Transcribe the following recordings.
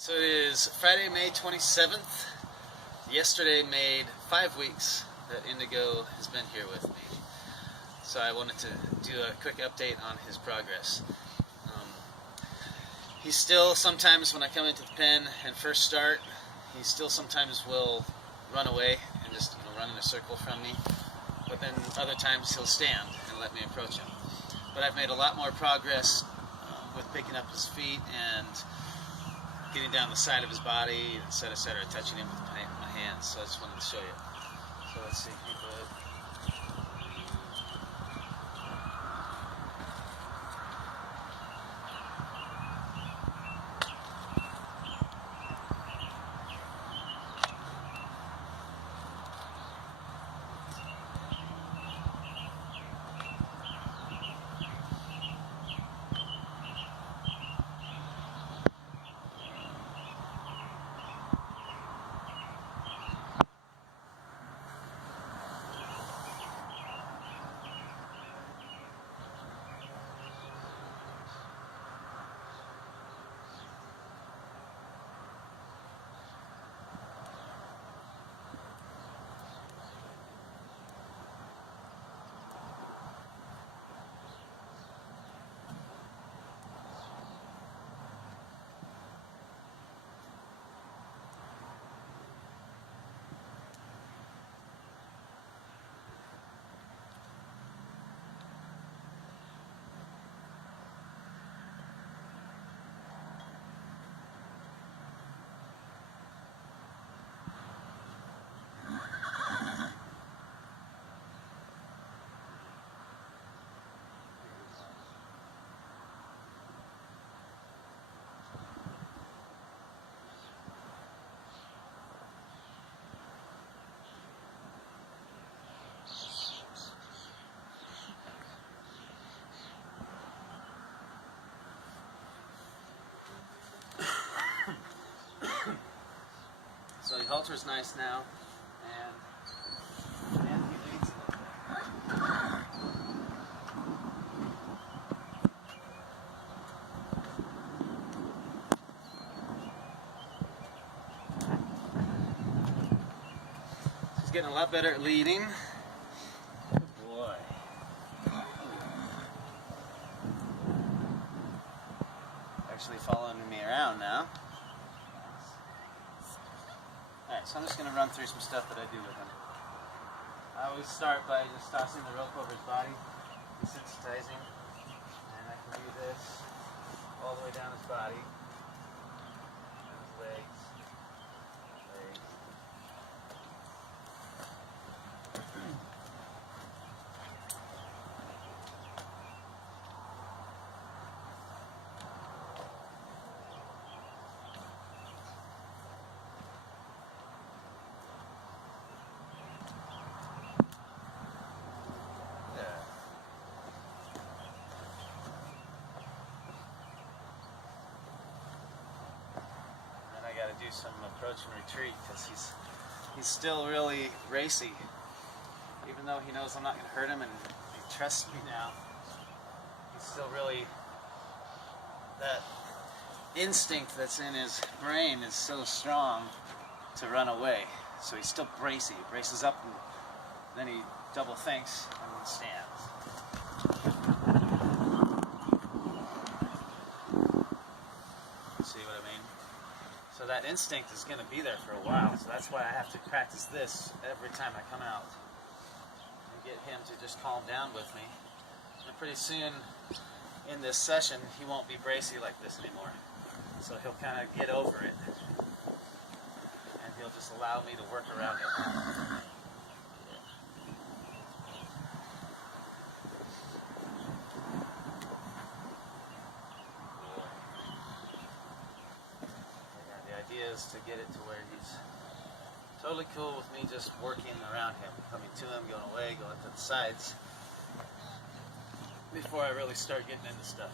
So it is Friday, May 27th. Yesterday made 5 weeks that Indigo has been here with me. So I wanted to do a quick update on his progress. He still sometimes, when I come into the pen and first start, he still sometimes will run away and just run in a circle from me. But then other times he'll stand and let me approach him. But I've made a lot more progress with picking up his feet and getting down the side of his body, etc., touching him with my hands. So I just wanted to show you. So let's see. Hey, bud. So the halter's nice now, and he leads a little bit. He's getting a lot better at leading. Good boy. Actually following me around now. Alright, so I'm just going to run through some stuff that I do with him. I always start by just tossing the rope over his body, desensitizing, and I can do this all the way down his body, and his legs. Got to do some approach and retreat because he's still really racy, even though he knows I'm not going to hurt him and he trusts me now. He's still really, that instinct that's in his brain is so strong to run away. So he's still bracy. He braces up and then he double thinks and then stands. See what I mean? So that instinct is going to be there for a while, so that's why I have to practice this every time I come out and get him to just calm down with me. And pretty soon in this session, he won't be bracy like this anymore. So he'll kind of get over it, and he'll just allow me to work around it. Is to get it to where he's totally cool with me just working around him, coming to him, going away, going to the sides, before I really start getting into stuff.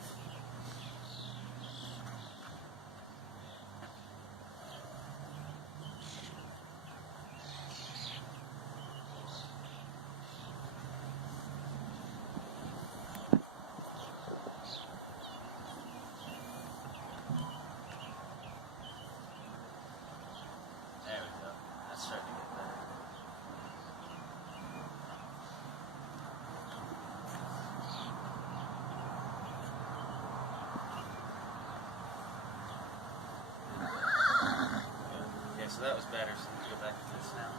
so that was better. So let me go back to this now.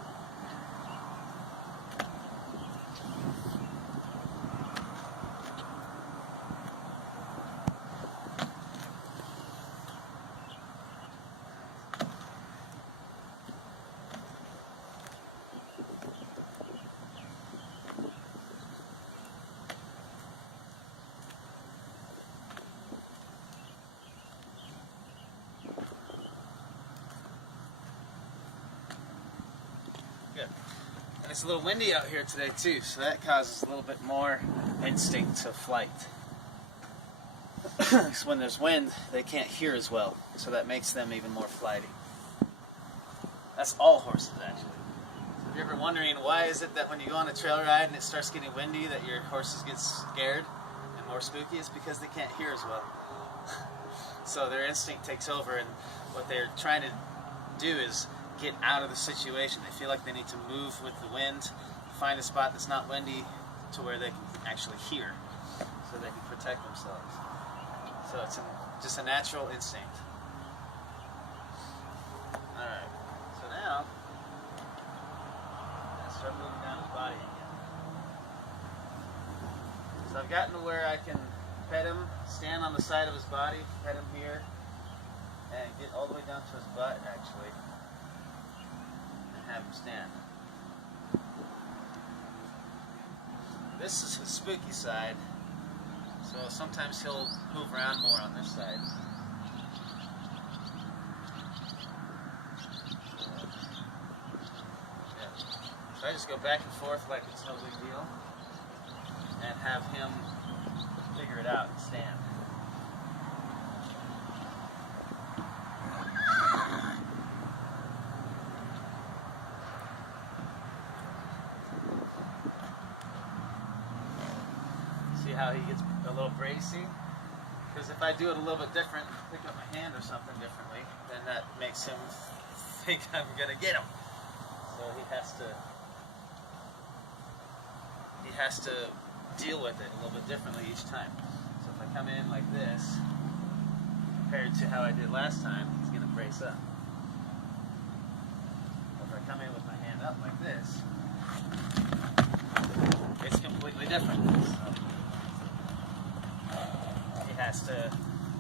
Good. And it's a little windy out here today too, so that causes a little bit more instinct of flight. Because when there's wind, they can't hear as well, so that makes them even more flighty. That's all horses, actually. So if you're ever wondering why is it that when you go on a trail ride and it starts getting windy that your horses get scared and more spooky, it's because they can't hear as well. So their instinct takes over, and what they're trying to do is get out of the situation. They feel like they need to move with the wind, find a spot that's not windy to where they can actually hear, so they can protect themselves. So it's just a natural instinct. Alright, so now let's start moving down his body again. So I've gotten to where I can pet him, stand on the side of his body, pet him here, and get all the way down to his butt actually. Have him stand. This is his spooky side, so sometimes he'll move around more on this side. Yeah. So I just go back and forth like it's no big deal, and have him figure it out and stand. See how he gets a little bracy? Because if I do it a little bit different, pick up my hand or something differently, then that makes him think I'm going to get him. So he has to deal with it a little bit differently each time. So if I come in like this, compared to how I did last time, he's going to brace up. If I come in with my hand up like this, it's completely different. So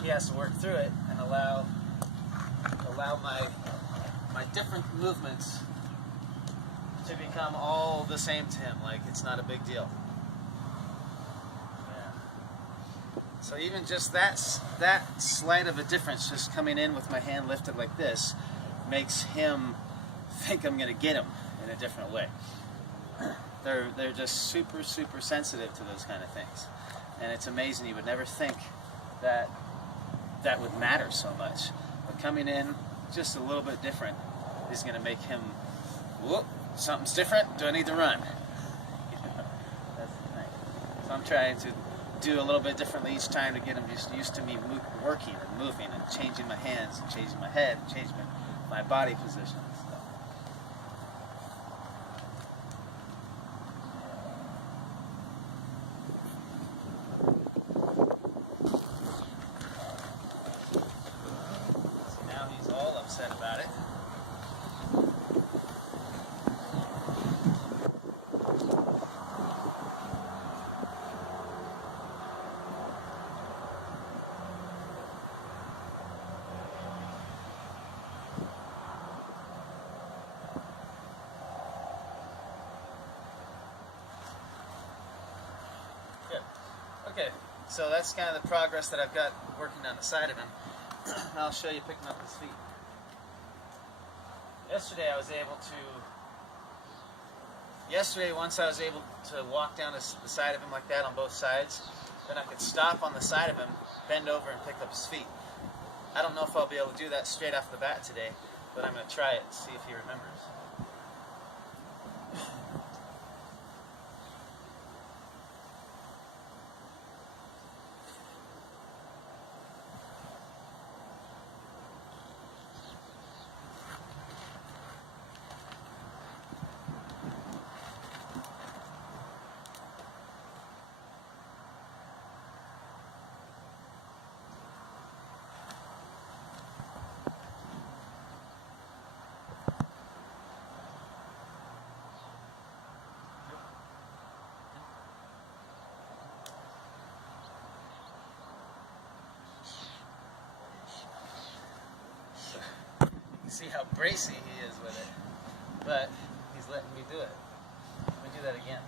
he has to work through it and allow my different movements to become all the same to him, like it's not a big deal. Yeah. So even just that slight of a difference, just coming in with my hand lifted like this, makes him think I'm going to get him in a different way. They're just super sensitive to those kind of things, and it's amazing. You would never think that would matter so much, but coming in just a little bit different is going to make him, whoop, something's different, do I need to run? That's the thing. So I'm trying to do a little bit differently each time to get him just used to me working and moving and changing my hands and changing my head and changing my body position and stuff. About it. Good. Okay, so that's kind of the progress that I've got working on the side of him. I'll show you picking up his feet. Yesterday, once I was able to walk down the side of him like that on both sides, then I could stop on the side of him, bend over, and pick up his feet. I don't know if I'll be able to do that straight off the bat today, but I'm going to try it and see if he remembers. see how bracy he is with it, but he's letting me do it. Let me do that again.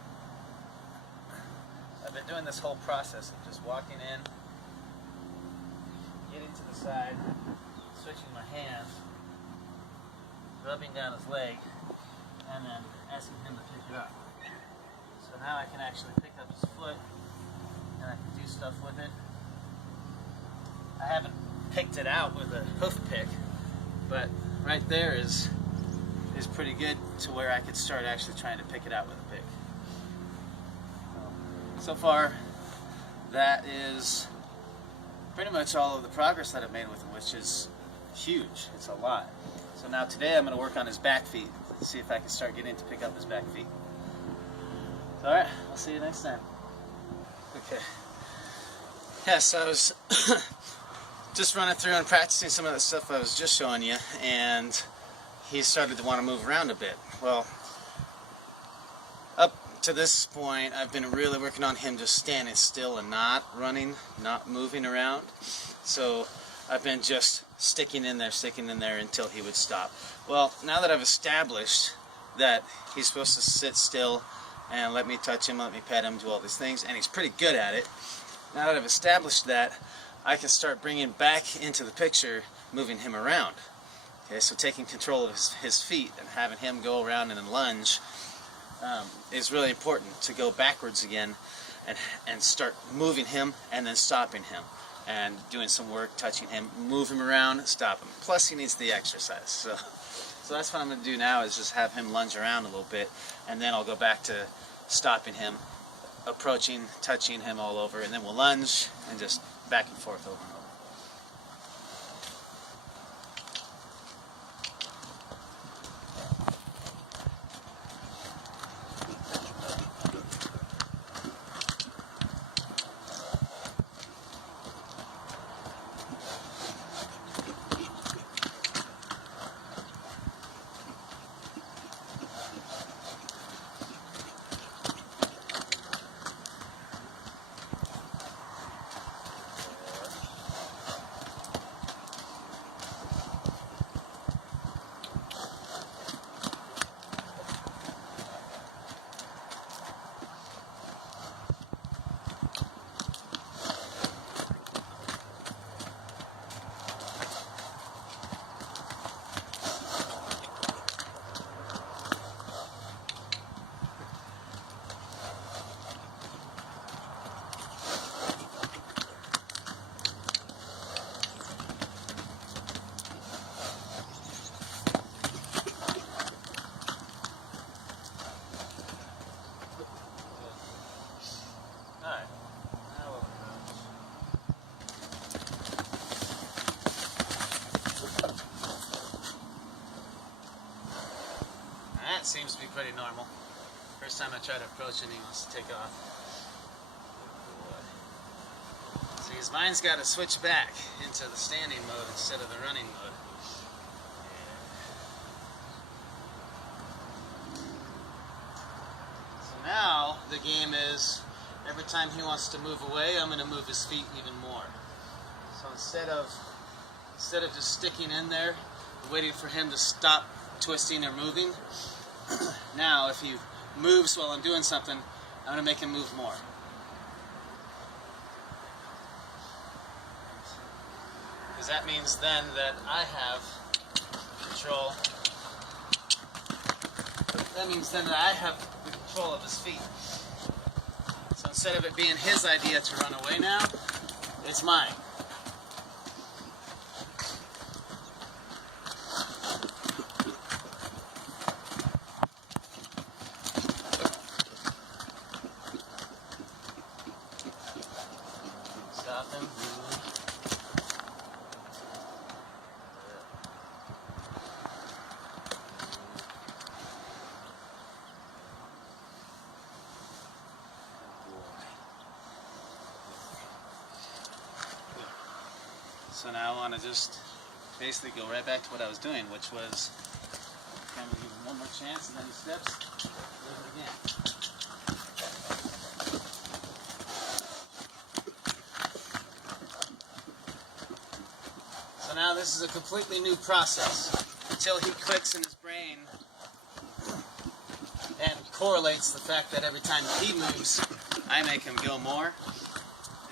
I've been doing this whole process of just walking in, getting to the side, switching my hands, rubbing down his leg, and then asking him to pick it up. So now I can actually pick up his foot and I can do stuff with it. I haven't picked it out with a hoof pick, but right there is pretty good to where I could start actually trying to pick it out with a pick. So far, that is pretty much all of the progress that I've made with him, which is huge. It's a lot. So now today I'm going to work on his back feet, see if I can start getting to pick up his back feet. So, alright, I'll see you next time. Okay. Yeah, so I was just running through and practicing some of the stuff I was just showing you, and he started to want to move around a bit. Well, up to this point, I've been really working on him just standing still and not running, not moving around. So I've been just sticking in there until he would stop. Well, now that I've established that he's supposed to sit still and let me touch him, let me pet him, do all these things, and he's pretty good at it, now that I've established that, I can start bringing back into the picture, moving him around. Okay, so taking control of his feet and having him go around in a lunge is really important, to go backwards again and start moving him and then stopping him and doing some work, touching him, move him around, stop him. Plus he needs the exercise. So that's what I'm going to do now, is just have him lunge around a little bit, and then I'll go back to stopping him, approaching, touching him all over, and then we'll lunge and just back and forth over and over. Seems to be pretty normal. First time I try to approach him, he wants to take off. See, his mind's got to switch back into the standing mode instead of the running mode. So now the game is, every time he wants to move away, I'm going to move his feet even more. So instead of just sticking in there, waiting for him to stop twisting or moving, now, if he moves while I'm doing something, I'm going to make him move more. Because that means then that I have control. That means then that I have the control of his feet. So instead of it being his idea to run away now, it's mine. So now I want to just basically go right back to what I was doing, which was kind of give him one more chance, and then he steps, do it again. So now this is a completely new process. until he clicks in his brain and correlates the fact that every time he moves, I make him go more.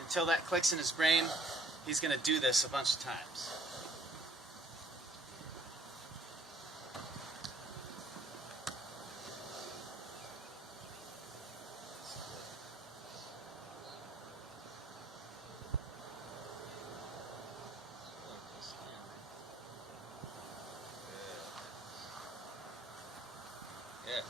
Until that clicks in his brain, he's going to do this a bunch of times. Yeah.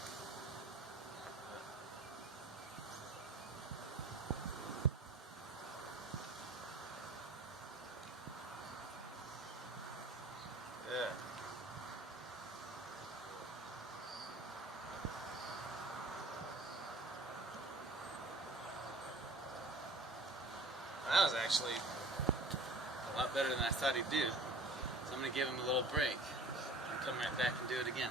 Yeah. That was actually a lot better than I thought he'd do. So I'm going to give him a little break and come right back and do it again.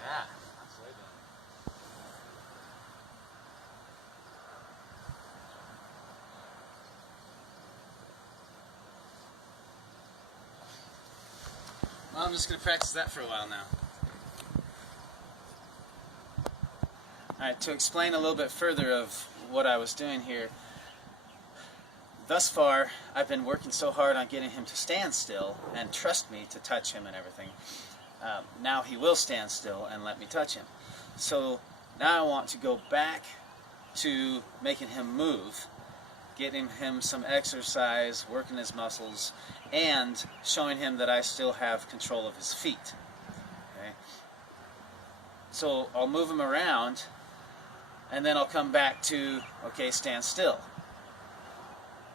Yeah, that's way better. Well, I'm just going to practice that for a while now. Alright, to explain a little bit further of what I was doing here, thus far I've been working so hard on getting him to stand still and trust me to touch him and everything. Now he will stand still and let me touch him. So now I want to go back to making him move, getting him some exercise, working his muscles, and showing him that I still have control of his feet. Okay? So I'll move him around, and then I'll come back to, okay, stand still.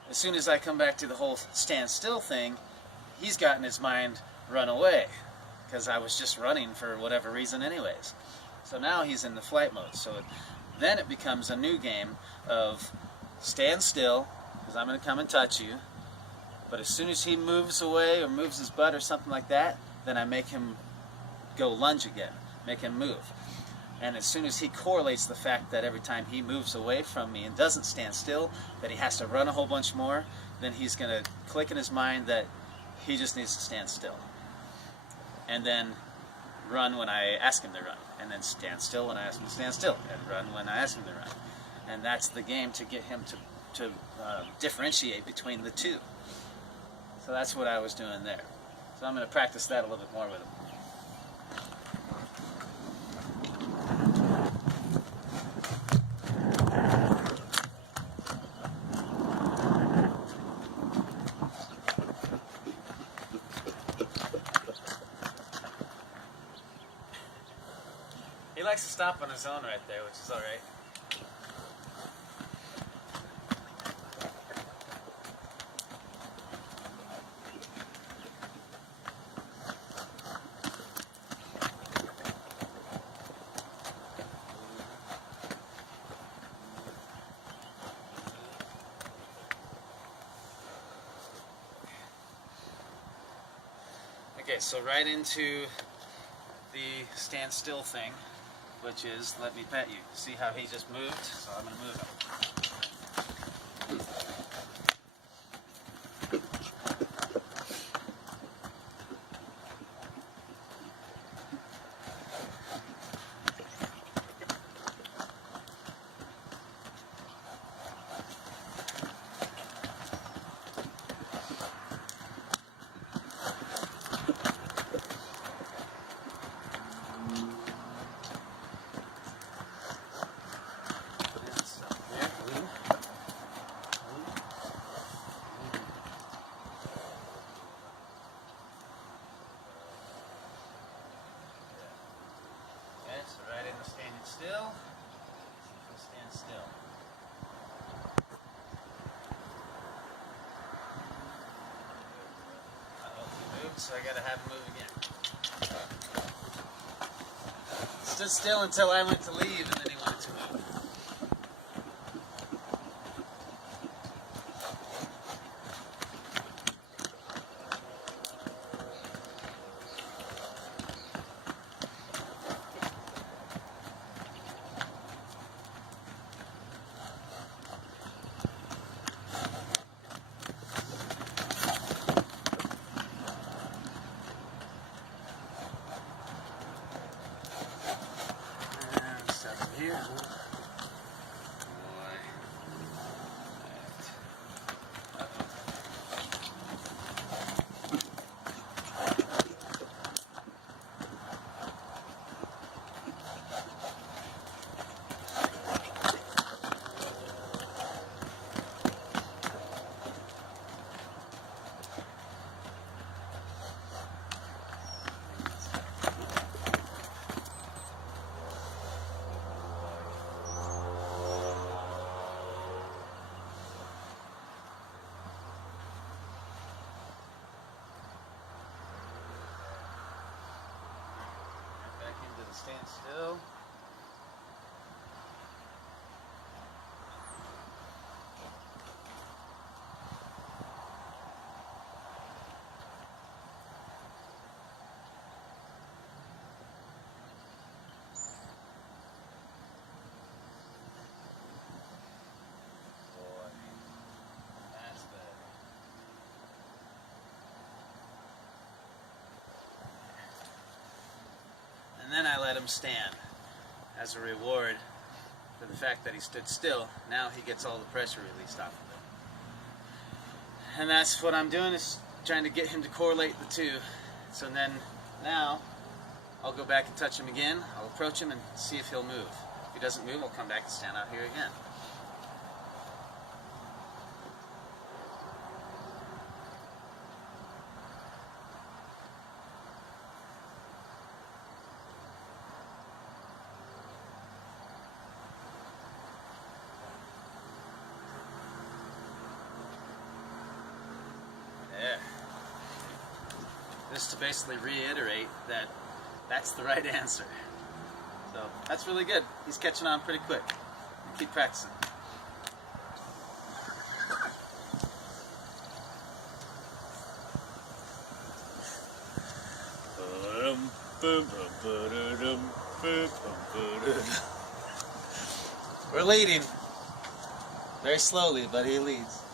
As soon as I come back to the whole stand still thing, he's got in his mind, run away, because I was just running for whatever reason anyways. So now he's in the flight mode. So then it becomes a new game of stand still, because I'm going to come and touch you, but as soon as he moves away or moves his butt or something like that, then I make him go lunge again, make him move. And as soon as he correlates the fact that every time he moves away from me and doesn't stand still, that he has to run a whole bunch more, then he's going to click in his mind that he just needs to stand still. And then run when I ask him to run. And then stand still when I ask him to stand still. And run when I ask him to run. And that's the game to get him to differentiate between the two. So that's what I was doing there. So I'm going to practice that a little bit more with him. He likes to stop on his own right there, which is alright. Okay, so right into the stand still thing, which is let me pet you. See how he just moved? So I'm going to move him. So right in the standing still, stand still. Uh-oh, he moved, so I gotta have him move again. Stood still until I went to leave, and then he wanted to move. here. Stand still. Boy, that's better. And then I let him stand as a reward for the fact that he stood still. Now he gets all the pressure released off of him. And that's what I'm doing, is trying to get him to correlate the two. So then now I'll go back and touch him again. I'll approach him and see if he'll move. If he doesn't move, I'll come back and stand out here again. Just to basically reiterate that that's the right answer. So that's really good. He's catching on pretty quick. Keep practicing. We're leading. Very slowly, but he leads.